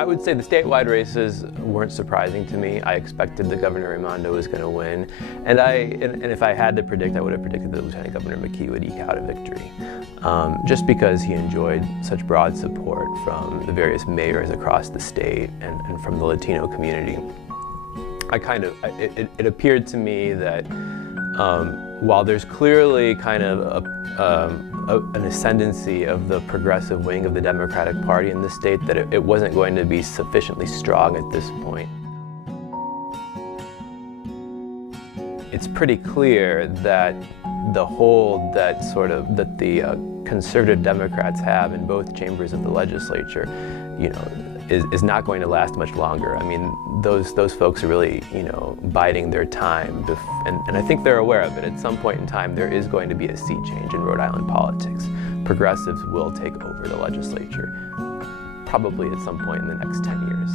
I would say the statewide races weren't surprising to me. I expected the Governor Raimondo was going to win, and if I had to predict, I would have predicted that Lieutenant Governor McKee would eke out a victory, just because he enjoyed such broad support from the various mayors across the state and from the Latino community. It appeared to me that while there's clearly kind of an ascendancy of the progressive wing of the Democratic Party in the state, that it wasn't going to be sufficiently strong at this point. It's pretty clear that the hold that the conservative Democrats have in both chambers of the legislature, is not going to last much longer. I mean, those folks are really, biding their time, and I think they're aware of it. At some point in time, there is going to be a sea change in Rhode Island politics. Progressives will take over the legislature, probably at some point in the next 10 years.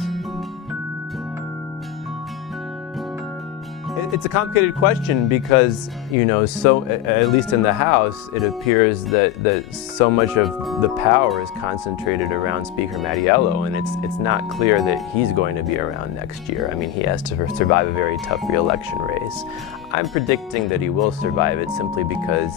It's a complicated question because, at least in the House, it appears that so much of the power is concentrated around Speaker Mattiello, and it's not clear that he's going to be around next year. I mean, he has to survive a very tough re-election race. I'm predicting that he will survive it simply because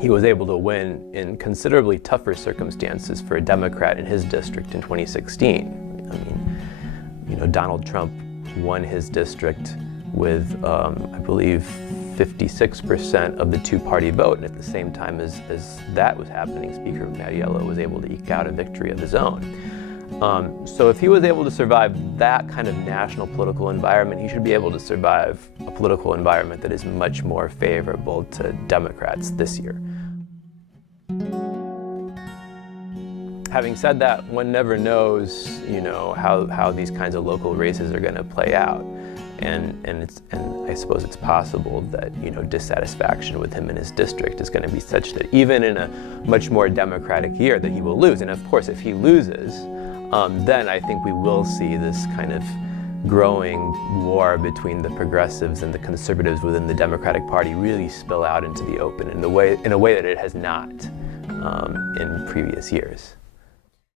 he was able to win in considerably tougher circumstances for a Democrat in his district in 2016. I mean, Donald Trump won his district with, I believe, 56% of the two-party vote, and at the same time as that was happening, Speaker Mattiello was able to eke out a victory of his own. So if he was able to survive that kind of national political environment, he should be able to survive a political environment that is much more favorable to Democrats this year. Having said that, one never knows, how these kinds of local races are going to play out. And I suppose it's possible that, dissatisfaction with him in his district is going to be such that even in a much more Democratic year that he will lose. And of course, if he loses, then I think we will see this kind of growing war between the progressives and the conservatives within the Democratic Party really spill out into the open in a way that it has not in previous years.